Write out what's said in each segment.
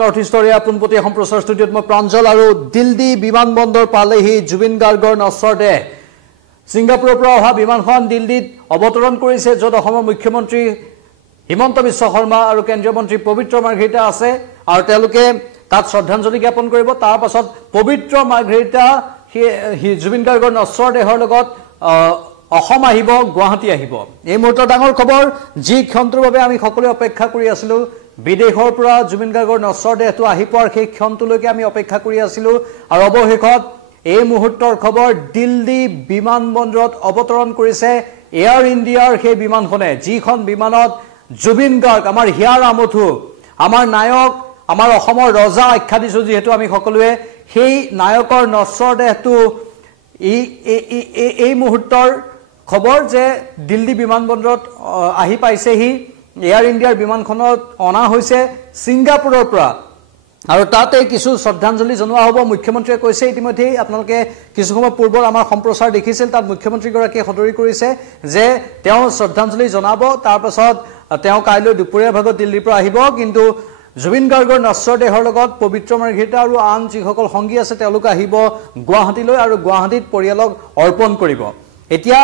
north ইষ্টৰে আপোনপতি সম্প্ৰচাৰ ষ্টুডিঅ'ত মই প্ৰাঞ্জল আৰু দিল্লী বিমানবন্দৰ পালেহি জুবিন গাৰ্গৰ নশ্বৰ দেহ ছিংগাপুৰৰ পৰা অহা বিমানখন দিল্লীত অৱতৰণ কৰিছে য'ত অসমৰ মুখ্যমন্ত্ৰী হিমন্ত বিশ্ব শৰ্মা আৰু কেন্দ্ৰীয় মন্ত্ৰী পবিত্ৰ মাৰ্ঘেৰিটা আছে আৰু তেওঁলোকে তাত শ্ৰদ্ধাঞ্জলি জ্ঞাপন কৰিব তাৰ পাছত পবিত্ৰ মাৰ্ঘেৰিটা জুবিন গাৰ্গৰ নশ্বৰ দেহৰ লগত অসম আহিব গুৱাহাটী আহিব এই মুহূৰ্তৰ ডাঙৰ খবৰ যি ক্ষণটোৰ বাবে আমি সকলোৱে অপেক্ষা কৰি আছিলো বিদেশৰ পৰা জুবিন গাৰ্গৰ নশ্বৰ দেহটো আহি পোৱাৰ সেই ক্ষণটোলৈকে আমি অপেক্ষা কৰি আছিলো আৰু অৱশেষত এই মুহূৰ্তৰ খবৰ দিল্লী বিমানবন্দৰত অৱতৰণ কৰিছে এয়াৰ ইণ্ডিয়াৰ সেই বিমানখনে যিখন বিমানত জুবিন গাৰ্গ আমাৰ হিয়াৰ আমঠু আমাৰ নায়ক আমাৰ অসমৰ ৰজা আখ্যা দিছো যেহেতু আমি সকলোৱে সেই নায়কৰ নশ্বৰ দেহটো এই মুহূৰ্তৰ খবৰ যে দিল্লী বিমানবন্দৰত আহি পাইছেহি এয়াৰ ইণ্ডিয়াৰ বিমানখনত অনা হৈছে ছিংগাপুৰৰ পৰা আৰু তাতে কিছু শ্ৰদ্ধাঞ্জলি জনোৱা হ'ব মুখ্যমন্ত্ৰীয়ে কৈছে ইতিমধ্যে আপোনালোকে কিছু সময় পূৰ্বৰ আমাৰ সম্প্ৰচাৰ দেখিছিল তাত মুখ্যমন্ত্ৰীগৰাকীয়ে সদৰি কৰিছে যে তেওঁ শ্ৰদ্ধাঞ্জলি জনাব তাৰ পাছত তেওঁ কাইলৈ দুপৰীয়া ভাগত দিল্লীৰ পৰা আহিব কিন্তু জুবিন গাৰ্গৰ নশ্বৰ দেহৰ লগত পবিত্ৰ মাৰ্ঘেৰিটা আৰু আন যিসকল সংগী আছে তেওঁলোক আহিব গুৱাহাটীলৈ আৰু গুৱাহাটীত পৰিয়ালক অৰ্পণ কৰিব এতিয়া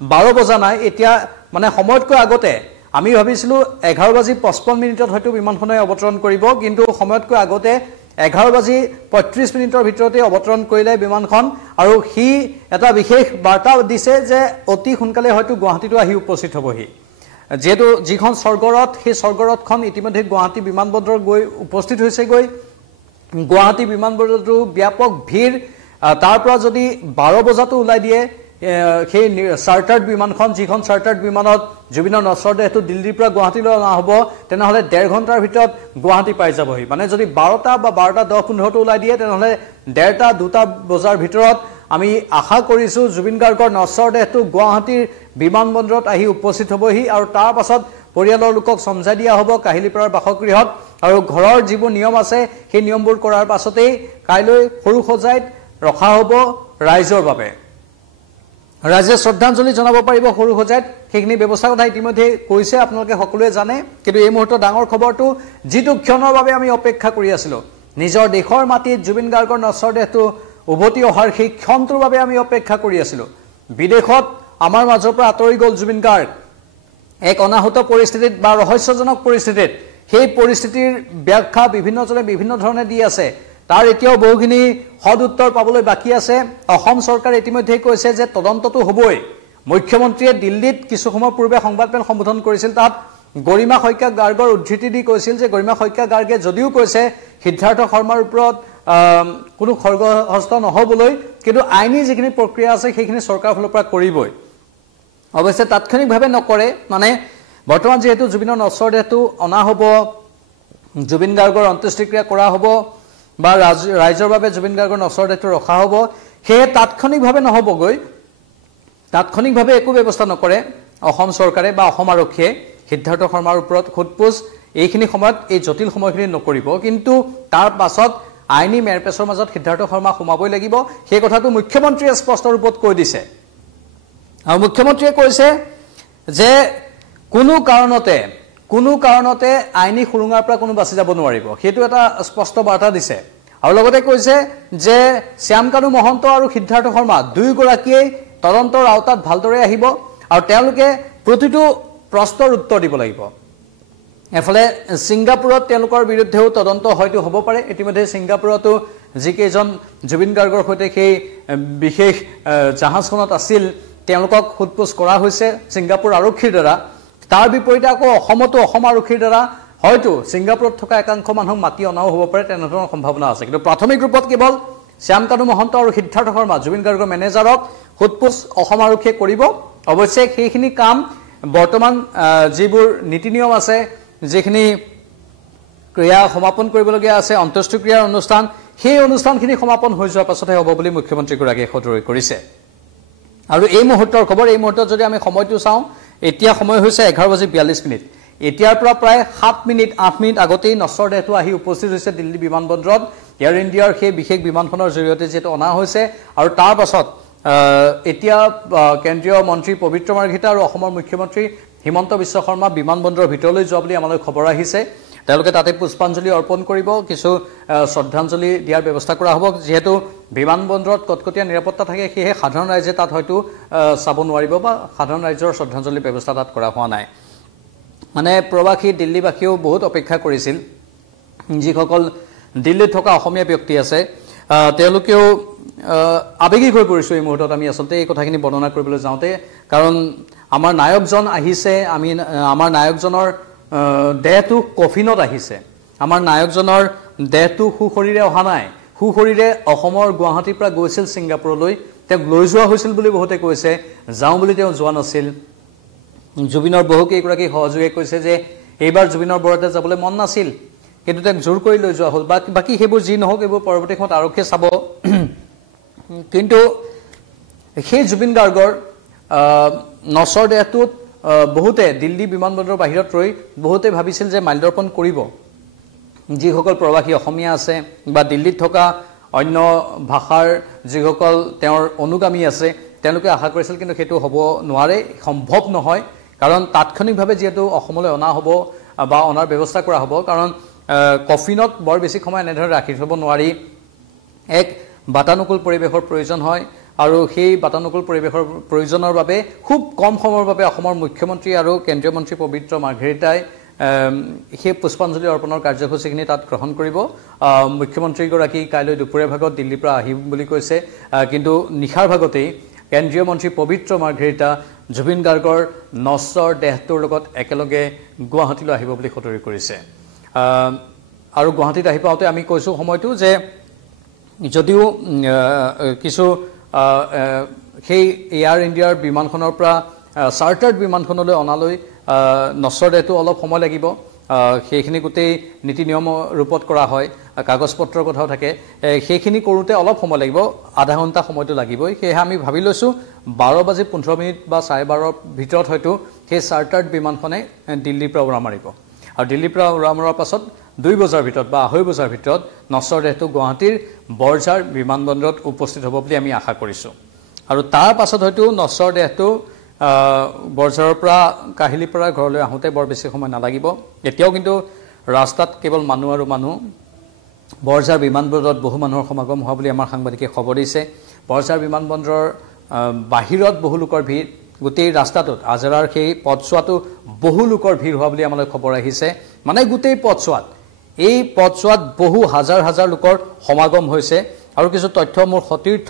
12 বজা নাই এতিয়া মানে সময়তকৈ আগতে আমি ভাবিছিলো 11:55 হয়তো বিমানখনে অৱতৰণ কৰিব কিন্তু সময়তকৈ আগতে 11:35 ভিতৰতে অৱতৰণ কৰিলে বিমানখন আৰু হি এটা বিশেষ বাৰ্তা দিছে যে অতি সোনকালে হয়তো গুৱাহাটীটো আহি উপস্থিত হ'বহি যেহেতু যিখন স্বৰ্গৰথ সেই স্বৰ্গৰথখন ইতিমধ্যে গুৱাহাটী বিমানবন্দৰত গৈ উপস্থিত হৈছে গৈ গুৱাহাটী বিমানবন্দৰতো ব্যাপক ভিৰ তাৰ পৰা যদি 12 বজাতো ওলাই দিয়ে সেই চাৰ্টাৰ্ড বিমানখন যিখন চাৰ্টাৰ্ড বিমানত জুবিনৰ নশ্বৰ দেহটো দিল্লীৰ পৰা গুৱাহাটীলৈ অনা হ'ব তেনেহ'লে 1.5 ঘণ্টাৰ ভিতৰত গুৱাহাটী পাই যাবহি মানে যদি 12টা বা 12:10-15 ওলাই দিয়ে তেনেহ'লে 1:30-2টা বজাৰ ভিতৰত আমি আশা কৰিছো জুবিন গাৰ্গৰ নশ্বৰ দেহটো গুৱাহাটীৰ বিমানবন্দৰত আহি উপস্থিত হ'বহি আৰু তাৰ পাছত পৰিয়ালৰ লোকক সমজাই দিয়া হ'ব কাহিলীপাৰাৰ বাসগৃহত আৰু ঘৰৰ যিবোৰ নিয়ম আছে সেই নিয়মবোৰ কৰাৰ পাছতেই কাইলৈ সৰু সজাইত ৰখা হ'ব ৰাইজৰ বাবে ৰাজ্য শ্ৰদ্ধাঞ্জলি জনাব পাৰিব সৰু সজাইত সেইখিনি ব্যৱস্থা কথা ইতিমধ্যে কৈছে আপোনালোকে সকলোৱে জানে কিন্তু এই মুহূৰ্তৰ ডাঙৰ খবৰটো যিটো ক্ষণৰ বাবে আমি অপেক্ষা কৰি আছিলো নিজৰ দেশৰ মাটিত জুবিন গাৰ্গৰ নশ্বৰ দেহটো উভতি অহাৰ সেই ক্ষণটোৰ বাবে আমি অপেক্ষা কৰি আছিলো বিদেশত আমাৰ মাজৰ পৰা আঁতৰি গ'ল জুবিন গাৰ্গ এক অনাহুত পৰিস্থিতিত বা ৰহস্যজনক পৰিস্থিতিত সেই পৰিস্থিতিৰ ব্যাখ্যা বিভিন্নজনে বিভিন্ন ধৰণে দি আছে তাৰ এতিয়াও বহুখিনি সদ উত্তৰ পাবলৈ বাকি আছে অসম চৰকাৰে ইতিমধ্যে কৈছে যে তদন্তটো হ'বই মুখ্যমন্ত্ৰীয়ে দিল্লীত কিছু সময় পূৰ্বে সংবাদমেল সম্বোধন কৰিছিল তাত গৰিমা শইকীয়া গাৰ্গৰ উদ্ধৃতি দি কৈছিল যে গৰিমা শইকীয়া গাৰ্গে যদিও কৈছে সিদ্ধাৰ্থ শৰ্মাৰ ওপৰত কোনো খৰ্গহস্ত নহ'বলৈ কিন্তু আইনী যিখিনি প্ৰক্ৰিয়া আছে সেইখিনি চৰকাৰৰ ফালৰ পৰা কৰিবই অৱশ্যে তাৎক্ষণিকভাৱে নকৰে মানে বৰ্তমান যেহেতু জুবিনৰ নশ্বৰ দেহটো অনা হ'ব জুবিন গাৰ্গৰ অন্ত্যেষ্টিক্ৰিয়া কৰা হ'ব বা ৰাইজৰ বাবে জুবিন গাৰ্গৰ নশ্বৰ দেহটো ৰখা হ'ব সেয়ে তাৎক্ষণিকভাৱে নহ'বগৈ তাৎক্ষণিকভাৱে একো ব্যৱস্থা নকৰে অসম চৰকাৰে বা অসম আৰক্ষীয়ে সিদ্ধাৰ্থ শৰ্মাৰ ওপৰত খুদপোছ এইখিনি সময়ত এই জটিল সময়খিনি নকৰিব কিন্তু তাৰ পাছত আইনী মেৰপেছৰ মাজত সিদ্ধাৰ্থ শৰ্মা সোমাবই লাগিব সেই কথাটো মুখ্যমন্ত্ৰীয়ে স্পষ্ট ৰূপত কৈ দিছে আৰু মুখ্যমন্ত্ৰীয়ে কৈছে যে কোনো কাৰণতে আইনী সুৰুঙাৰ পৰা কোনো বাছি যাব নোৱাৰিব সেইটো এটা স্পষ্ট বাৰ্তা দিছে আৰু লগতে কৈছে যে শ্যামকানু মহন্ত আৰু সিদ্ধাৰ্থ শৰ্মা দুয়োগৰাকীয়ে তদন্তৰ আওতাত ভালদৰে আহিব আৰু তেওঁলোকে প্ৰতিটো প্ৰশ্নৰ উত্তৰ দিব লাগিব এফালে ছিংগাপুৰত তেওঁলোকৰ বিৰুদ্ধেও তদন্ত হয়তো হ'ব পাৰে ইতিমধ্যে ছিংগাপুৰতো যিকেইজন জুবিন গাৰ্গৰ সৈতে সেই বিশেষ জাহাজখনত আছিল তেওঁলোকক খুদপোছ কৰা হৈছে ছিংগাপুৰ আৰক্ষীৰ দ্বাৰা তাৰ বিপৰীতে আকৌ অসমতো অসম আৰক্ষীৰ দ্বাৰা হয়তো ছিংগাপুৰত থকা একাংশ মানুহক মাতি অনাও হ'ব পাৰে তেনেধৰণৰ সম্ভাৱনা আছে কিন্তু প্ৰাথমিক ৰূপত কেৱল শ্যামকানু মহন্ত আৰু সিদ্ধাৰ্থ শৰ্মা জুবিন গাৰ্গৰ মেনেজাৰক খুদপোছ অসম আৰক্ষীয়ে কৰিব অৱশ্যে সেইখিনি কাম বৰ্তমান যিবোৰ নীতি নিয়ম আছে যিখিনি ক্ৰিয়া সমাপন কৰিবলগীয়া আছে অন্ত্যেষ্টিক্ৰিয়াৰ অনুষ্ঠান সেই অনুষ্ঠানখিনি সমাপন হৈ যোৱাৰ পাছতহে হ'ব বুলি মুখ্যমন্ত্ৰীগৰাকীয়ে সদৰি কৰিছে আৰু এই মুহূৰ্তৰ খবৰ এই মুহূৰ্তত যদি আমি সময়টো চাওঁ এতিয়া সময় হৈছে 11:42 এতিয়াৰ পৰা প্ৰায় 7 মিনিট 8 মিনিট আগতেই নশ্বৰ দেহটো আহি উপস্থিত হৈছে দিল্লী বিমানবন্দৰত এয়াৰ ইণ্ডিয়াৰ সেই বিশেষ বিমানখনৰ জৰিয়তে যেটো অনা হৈছে আৰু তাৰ পাছত এতিয়া কেন্দ্ৰীয় মন্ত্ৰী পবিত্ৰ মাৰ্ঘেৰিটা আৰু অসমৰ মুখ্যমন্ত্ৰী হিমন্ত বিশ্ব শৰ্মা বিমানবন্দৰৰ ভিতৰলৈ যোৱা বুলি আমালৈ খবৰ আহিছে তেওঁলোকে তাতে পুষ্পাঞ্জলি অৰ্পণ কৰিব কিছু শ্ৰদ্ধাঞ্জলি দিয়াৰ ব্যৱস্থা কৰা হ'ব যেহেতু বিমানবন্দৰত কটকটীয়া নিৰাপত্তা থাকে সেয়ে সাধাৰণ ৰাইজে তাত হয়তো চাব নোৱাৰিব বা সাধাৰণ ৰাইজৰ শ্ৰদ্ধাঞ্জলি ব্যৱস্থা তাত কৰা হোৱা নাই মানে প্ৰবাসী দিল্লীবাসীও বহুত অপেক্ষা কৰিছিল যিসকল দিল্লীত থকা অসমীয়া ব্যক্তি আছে তেওঁলোকেও আবেগিক হৈ পৰিছো এই মুহূৰ্তত আমি আসলতে এই কথাখিনি বৰ্ণনা কৰিবলৈ যাওঁতে কাৰণ আমাৰ নায়কজন আহিছে আমি আমাৰ নায়কজনৰ দেহটো কফিনত আহিছে আমাৰ নায়কজনৰ দেহটো সুশৰীৰে অহা নাই সুশৰীৰে অসমৰ গুৱাহাটীৰ পৰা গৈছিল ছিংগাপুৰলৈ তেওঁ লৈ যোৱা হৈছিল বুলি বহুতে কৈছে যাওঁ বুলি তেওঁ যোৱা নাছিল জুবিনৰ বহুকেইগৰাকী সহযোগীয়ে কৈছে যে এইবাৰ জুবিনৰ বৰতে যাবলৈ মন নাছিল কিন্তু তেওঁক জোৰ কৰি লৈ যোৱা হ'ল বাকি সেইবোৰ যি নহওক এইবোৰ পৰৱৰ্তী সময়ত আৰক্ষীয়ে চাব কিন্তু সেই জুবিন গাৰ্গৰ নচৰ দেহটোত বহুতে দিল্লী বিমানবন্দৰৰ বাহিৰত ৰৈ বহুতে ভাবিছিল যে মাল্যৰ্পণ কৰিব যিসকল প্ৰবাসী অসমীয়া আছে বা দিল্লীত থকা অন্য ভাষাৰ যিসকল তেওঁৰ অনুগামী আছে তেওঁলোকে আশা কৰিছিল কিন্তু সেইটো হ'ব নোৱাৰে সম্ভৱ নহয় কাৰণ তাৎক্ষণিকভাৱে যেহেতু অসমলৈ অনা হ'ব বা অনাৰ ব্যৱস্থা কৰা হ'ব কাৰণ কফিনত বৰ বেছি সময় এনেধৰণে ৰাখি থ'ব নোৱাৰি এক বাতানুকূল পৰিৱেশৰ প্ৰয়োজন হয় আৰু সেই বাতানুকূল পৰিৱেশৰ প্ৰয়োজনৰ বাবে খুব কম সময়ৰ বাবে অসমৰ মুখ্যমন্ত্ৰী আৰু কেন্দ্ৰীয় মন্ত্ৰী পবিত্ৰ মাৰ্ঘেৰিটাই সেই পুষ্পাঞ্জলি অৰ্পণৰ কাৰ্যসূচীখিনি তাত গ্ৰহণ কৰিব মুখ্যমন্ত্ৰীগৰাকী কাইলৈ দুপৰীয়া ভাগত দিল্লীৰ পৰা আহিম বুলি কৈছে কিন্তু নিশাৰ ভাগতেই কেন্দ্ৰীয় মন্ত্ৰী পবিত্ৰ মাৰ্ঘেৰিটা জুবিন গাৰ্গৰ নচৰ দেহটোৰ লগত একেলগে গুৱাহাটীলৈ আহিব বুলি সতৰি কৰিছে আৰু গুৱাহাটীত আহি পাওঁতে আমি কৈছোঁ সময়টো যে যদিও কিছু সেই এয়াৰ ইণ্ডিয়াৰ বিমানখনৰ পৰা চাৰ্টাৰ্ড বিমানখনলৈ অনালৈ নচৰ দেহটো অলপ সময় লাগিব সেইখিনি গোটেই নীতি নিয়ম ৰূপত কৰা হয় কাগজ পত্ৰৰ কথাও থাকে সেইখিনি কৰোঁতে অলপ সময় লাগিব আধা ঘণ্টা সময়টো লাগিবই সেয়েহে আমি ভাবি লৈছোঁ 12:15 বা 12:30 ভিতৰত হয়তো সেই চাৰ্টাৰ্ড বিমানখনে দিল্লীৰ পৰা উৰা মাৰিব আৰু দিল্লীৰ পৰা উৰা মৰাৰ পাছত 2 বজাৰ ভিতৰত বা 2:30 বজাৰ ভিতৰত নচৰ দেহটো গুৱাহাটীৰ বৰঝাৰ বিমানবন্দৰত উপস্থিত হ'ব বুলি আমি আশা কৰিছোঁ আৰু তাৰ পাছত হয়তো নচৰ দেহটো বৰঝাৰৰ পৰা কাহিলীৰ পৰা ঘৰলৈ আহোঁতে বৰ বেছি সময় নালাগিব এতিয়াও কিন্তু ৰাস্তাত কেৱল মানুহ আৰু মানুহ বৰঝাৰ বিমানবন্দৰত বহু মানুহৰ সমাগম হোৱা বুলি আমাৰ সাংবাদিকে খবৰ দিছে বৰঝাৰ বিমানবন্দৰৰ বাহিৰত বহু লোকৰ ভিৰ গোটেই ৰাস্তাটোত আজৰাৰ সেই পথছোৱাটো বহু লোকৰ ভিৰ হোৱা বুলি আমালৈ খবৰ আহিছে মানে গোটেই পথছোৱাত এই পথছোৱাত বহু হাজাৰ হাজাৰ লোকৰ সমাগম হৈছে আৰু কিছু তথ্য মোৰ সতীৰ্থ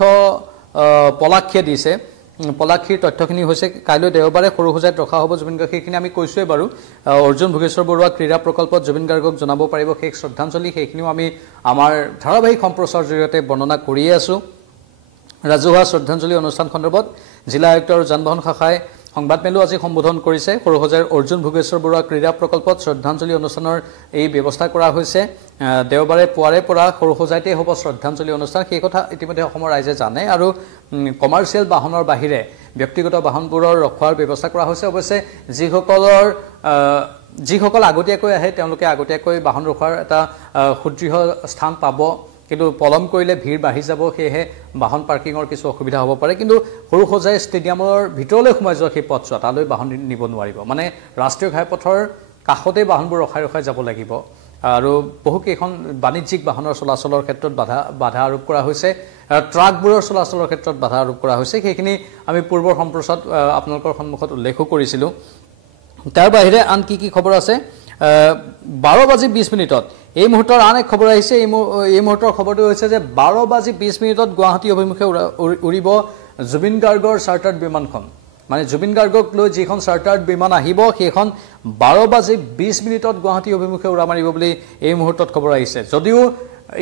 পলাক্ষীয়ে দিছে পলাক্ষীৰ তথ্যখিনি হৈছে কাইলৈ দেওবাৰে সৰুসজাইত ৰখা হ'ব জুবিন গাৰ্গ সেইখিনি আমি কৈছোঁৱেই বাৰু অৰ্জুন ভোগেশ্বৰ বৰুৱা ক্ৰীড়া প্ৰকল্পত জুবিন গাৰ্গক জনাব পাৰিব শেষ শ্ৰদ্ধাঞ্জলি সেইখিনিও আমি আমাৰ ধাৰাবাহিক সম্প্ৰচাৰৰ জৰিয়তে বৰ্ণনা কৰিয়ে আছোঁ ৰাজহুৱা শ্ৰদ্ধাঞ্জলি অনুষ্ঠান সন্দৰ্ভত জিলা আয়ুক্ত আৰু যান-বাহন শাখাই সংবাদমেলো আজি সম্বোধন কৰিছে সৰুসজাইৰ অৰ্জুন ভোগেশ্বৰ বৰুৱা ক্ৰীড়া প্ৰকল্পত শ্ৰদ্ধাঞ্জলি অনুষ্ঠানৰ এই ব্যৱস্থা কৰা হৈছে দেওবাৰে পুৱাৰে পৰা সৰুসজাইতে হ'ব শ্ৰদ্ধাঞ্জলি অনুষ্ঠান সেই কথা ইতিমধ্যে অসমৰ ৰাইজে জানে আৰু কমাৰ্চিয়েল বাহনৰ বাহিৰে ব্যক্তিগত বাহনবোৰৰ ৰখোৱাৰ ব্যৱস্থা কৰা হৈছে অৱশ্যে যিসকল আগতীয়াকৈ আহে তেওঁলোকে আগতীয়াকৈ বাহন ৰখোৱাৰ এটা সুদৃঢ় স্থান পাব কিন্তু পলম কৰিলে ভিৰ বাঢ়ি যাব সেয়েহে বাহন পাৰ্কিঙৰ কিছু অসুবিধা হ'ব পাৰে কিন্তু সৰুসজাই ষ্টেডিয়ামৰ ভিতৰলৈ সোমাই যোৱা সেই পথছোৱা তালৈ বাহন নিব নোৱাৰিব মানে ৰাষ্ট্ৰীয় ঘাইপথৰ কাষতে বাহনবোৰ ৰখাই ৰখাই যাব লাগিব আৰু বহুকেইখন বাণিজ্যিক বাহনৰ চলাচলৰ ক্ষেত্ৰত বাধা আৰোপ কৰা হৈছে ট্ৰাকবোৰৰ চলাচলৰ ক্ষেত্ৰত বাধা আৰোপ কৰা হৈছে সেইখিনি আমি পূৰ্বৰ সম্প্ৰচাৰত আপোনালোকৰ সন্মুখত উল্লেখো কৰিছিলোঁ তাৰ বাহিৰে আন কি খবৰ আছে 12:20 এই মুহূৰ্তৰ আন এক খবৰ আহিছে এই মুহূৰ্তৰ খবৰটো হৈছে যে 12:20 গুৱাহাটী অভিমুখে উৰিব জুবিন গাৰ্গৰ চাৰ্টাৰ্ড বিমানখন মানে জুবিন গাৰ্গক লৈ যিখন চাৰ্টাৰ্ড বিমান আহিব সেইখন 12:20 গুৱাহাটী অভিমুখে উৰা মাৰিব বুলি এই মুহূৰ্তত খবৰ আহিছে যদিও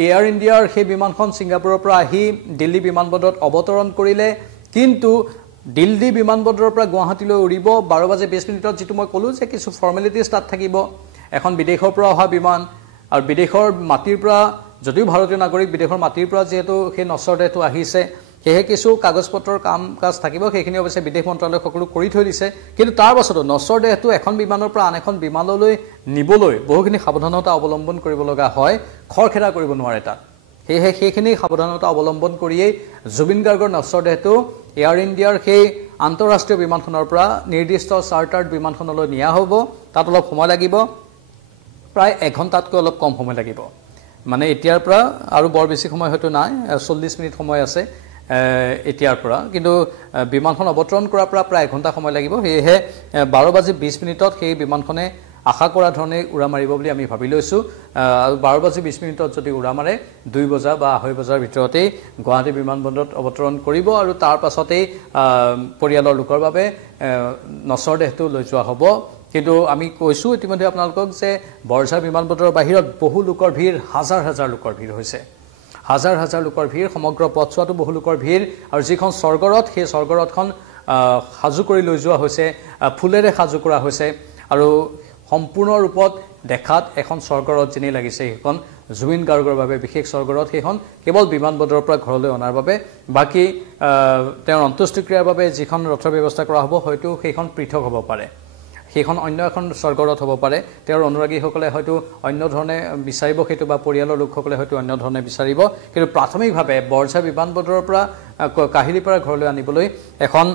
এয়াৰ ইণ্ডিয়াৰ সেই বিমানখন ছিংগাপুৰৰ পৰা আহি দিল্লী বিমানবন্দৰত অৱতৰণ কৰিলে কিন্তু দিল্লী বিমানবন্দৰৰ পৰা গুৱাহাটীলৈ উৰিব 12:20 যিটো মই ক'লোঁ যে কিছু ফৰ্মেলিটিজ তাত থাকিব এখন বিদেশৰ পৰা অহা বিমান আৰু বিদেশৰ মাটিৰ পৰা যদিও ভাৰতীয় নাগৰিক বিদেশৰ মাটিৰ পৰা যেহেতু সেই নচৰ দেহটো আহিছে সেয়ে কিছু কাগজ পত্ৰৰ কাম কাজ থাকিব সেইখিনি অৱশ্যে বিদেশ মন্ত্ৰালয়ে সকলো কৰি থৈ দিছে কিন্তু তাৰ পাছতো নচৰ দেহটো এখন বিমানৰ পৰা আন এখন বিমানলৈ নিবলৈ বহুখিনি সাৱধানতা অৱলম্বন কৰিব লগা হয় খৰখেদা কৰিব নোৱাৰে তাত সেয়ে সেইখিনি সাৱধানতা অৱলম্বন কৰিয়েই জুবিন গাৰ্গৰ নচৰ দেহটো এয়াৰ ইণ্ডিয়াৰ সেই আন্তঃৰাষ্ট্ৰীয় বিমানখনৰ পৰা নিৰ্দিষ্ট চাৰ্টাৰ্ড বিমানখনলৈ নিয়া হ'ব তাত অলপ সময় লাগিব প্ৰায় 1 ঘণ্টাতকৈ অলপ কম সময় লাগিব মানে এতিয়াৰ পৰা আৰু বৰ বেছি সময় হয়তো নাই 40 মিনিট সময় আছে এতিয়াৰ পৰা কিন্তু বিমানখন অৱতৰণ কৰাৰ পৰা প্ৰায় 1 ঘণ্টা সময় লাগিব হেহে 12:20 সেই বিমানখনে আশা কৰা ধৰণে উৰা মাৰিব বুলি আমি ভাবি লৈছো আৰু 12:20 যদি উৰা মাৰে 2 বজা বা 2:30 বজাৰ ভিতৰতেই গুৱাহাটী বিমানবন্দৰত অৱতৰণ কৰিব আৰু তাৰ পাছতেই পৰিয়ালৰ লোকৰ বাবে নচৰ দেহটো লৈ যোৱা হ'ব কিন্তু আমি কৈছো ইতিমধ্যে আপোনালোকক যে বৰঝাৰ বিমানবন্দৰৰ বাহিৰত বহু লোকৰ ভিৰ হাজাৰ হাজাৰ লোকৰ ভিৰ হৈছে হাজাৰ হাজাৰ লোকৰ ভিৰ সমগ্ৰ পথছোৱাটো বহু লোকৰ ভিৰ আৰু যিখন স্বৰ্গৰথ সেই স্বৰ্গৰথখন সাজু কৰি লৈ যোৱা হৈছে ফুলেৰে সাজু কৰা হৈছে আৰু সম্পূৰ্ণ ৰূপত দেখাত এখন স্বৰ্গৰথ যেনে লাগিছে সেইখন জুবিন গাৰ্গৰ বাবে বিশেষ স্বৰ্গৰথ সেইখন কেৱল বিমানবন্দৰৰ পৰা ঘৰলৈ অনাৰ বাবে বাকি তেওঁৰ অন্ত্যেষ্টিক্ৰিয়াৰ বাবে যিখন ৰথৰ ব্যৱস্থা কৰা হ'ব হয়তো সেইখন পৃথক হ'ব পাৰে সেইখন অন্য এখন স্বৰ্গৰথ হ'ব পাৰে তেওঁৰ অনুৰাগীসকলে হয়তো অন্য ধৰণে বিচাৰিব সেইটো বা পৰিয়ালৰ লোকসকলে হয়তো অন্য ধৰণে বিচাৰিব কিন্তু প্ৰাথমিকভাৱে বৰঝা বিমানবন্দৰৰ পৰা কাহিলীৰ পৰা ঘৰলৈ আনিবলৈ এখন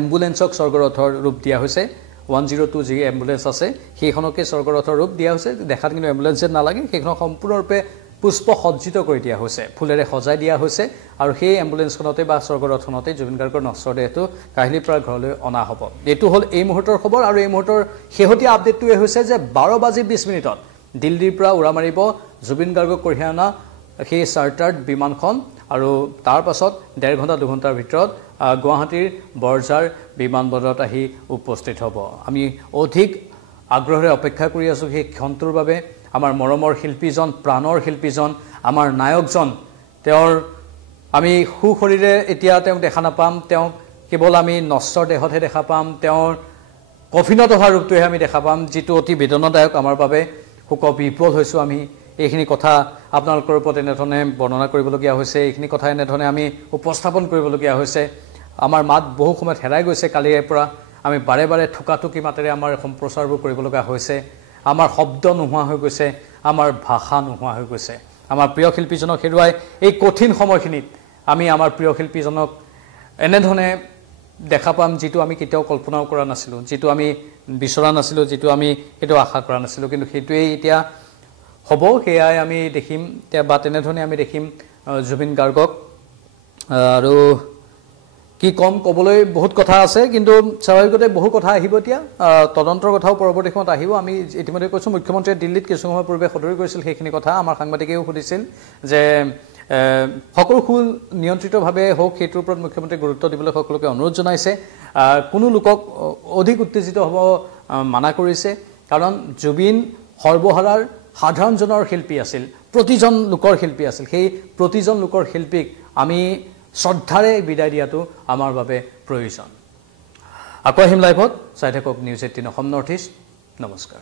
এম্বুলেন্সক স্বৰ্গৰথৰ ৰূপ দিয়া হৈছে 102 যি এম্বুলেন্স আছে সেইখনকে স্বৰ্গৰথৰ ৰূপ দিয়া হৈছে দেখাত কিন্তু এম্বুলেন্সে নালাগে সেইখন সম্পূৰ্ণৰূপে পুষ্প সজ্জিত কৰি দিয়া হৈছে ফুলেৰে সজাই দিয়া হৈছে আৰু সেই এম্বুলেন্সখনতে বা স্বৰ্গৰথখনতে জুবিন গাৰ্গৰ নশ্বৰ দেহটো কাহিলীৰ পৰা ঘৰলৈ অনা হ'ব এটো হ'ল এই মুহূৰ্তৰ খবৰ আৰু এই মুহূৰ্তৰ শেহতীয়া আপডেটটোৱে হৈছে যে 12:20 দিল্লীৰ পৰা উৰা মাৰিব জুবিন গাৰ্গক কঢ়িয়াই অনা সেই চাৰ্টাৰ্ড বিমানখন আৰু তাৰ পাছত 1.5 ঘণ্টা 2 ঘণ্টাৰ ভিতৰত গুৱাহাটীৰ বৰঝাৰ বিমানবন্দৰত আহি উপস্থিত হ'ব আমি অধিক আগ্ৰহেৰে অপেক্ষা কৰি আছো সেই ক্ষণটোৰ বাবে আমাৰ মৰমৰ শিল্পীজন প্ৰাণৰ শিল্পীজন আমাৰ নায়কজন তেওঁৰ আমি সুখৰিৰে এতিয়া তেওঁক দেখা নাপাম তেওঁক কেৱল আমি নশ্বৰ দেহতহে দেখা পাম তেওঁৰ কফিনত অহা ৰূপটোহে আমি দেখা পাম যিটো অতি বেদনাদায়ক আমাৰ বাবে শোক বিপল হৈছো আমি এইখিনি কথা আপোনালোকৰ ওপৰত এনেধৰণে বৰ্ণনা কৰিবলগীয়া হৈছে এইখিনি কথা এনেধৰণে আমি উপস্থাপন কৰিবলগীয়া হৈছে আমাৰ মাত বহু সময়ত হেৰাই গৈছে কালিৰে পৰা আমি বাৰে বাৰে ঠুকাঠুকি মাতেৰে আমাৰ সম্প্ৰচাৰবোৰ কৰিবলগীয়া হৈছে আমাৰ শব্দ নোহোৱা হৈ গৈছে আমাৰ ভাষা নোহোৱা হৈ গৈছে আমাৰ প্ৰিয় শিল্পীজনক হেৰুৱাই এই কঠিন সময়খিনিত আমি আমাৰ প্ৰিয় শিল্পীজনক এনেধৰণে দেখা পাম যিটো আমি কেতিয়াও কল্পনাও কৰা নাছিলো যিটো আমি বিচৰা নাছিলো যিটো আমি কেতিয়াও আশা কৰা নাছিলো কিন্তু সেইটোৱেই এতিয়া হ'ব হেয়াই আমি দেখিম বা তেনেধৰণে আমি দেখিম জুবিন গাৰ্গক আৰু কি কম ক'বলৈ বহুত কথা আছে কিন্তু স্বাভাৱিকতে বহু কথা আহিব এতিয়া তদন্তৰ কথাও পৰৱৰ্তী সময়ত আহিব আমি ইতিমধ্যে কৈছো মুখ্যমন্ত্ৰীয়ে দিল্লীত কিছু সময় পূৰ্বে সদৰি কৰিছিল সেইখিনি কথা আমাৰ সাংবাদিকেও সুধিছিল যে সকলো নিয়ন্ত্ৰিতভাৱে হোক সেইটোৰ ওপৰত মুখ্যমন্ত্ৰীয়ে গুৰুত্ব দিবলৈ সকলোকে অনুৰোধ জনাইছে কোনো লোকক অধিক উত্তেজিত হ'ব মানা কৰিছে কাৰণ জুবিন সৰ্বহাৰাৰ সাধাৰণজনৰ শিল্পী আছিল প্ৰতিজন লোকৰ শিল্পী আছিল সেই প্ৰতিজন লোকৰ শিল্পীক আমি শ্ৰদ্ধাৰে বিদায় দিয়াটো আমাৰ বাবে প্ৰয়োজন আকৌ আহিম লাইভত চাই থাকক নিউজ 18 অসম নৰ্থ ইষ্ট নমস্কাৰ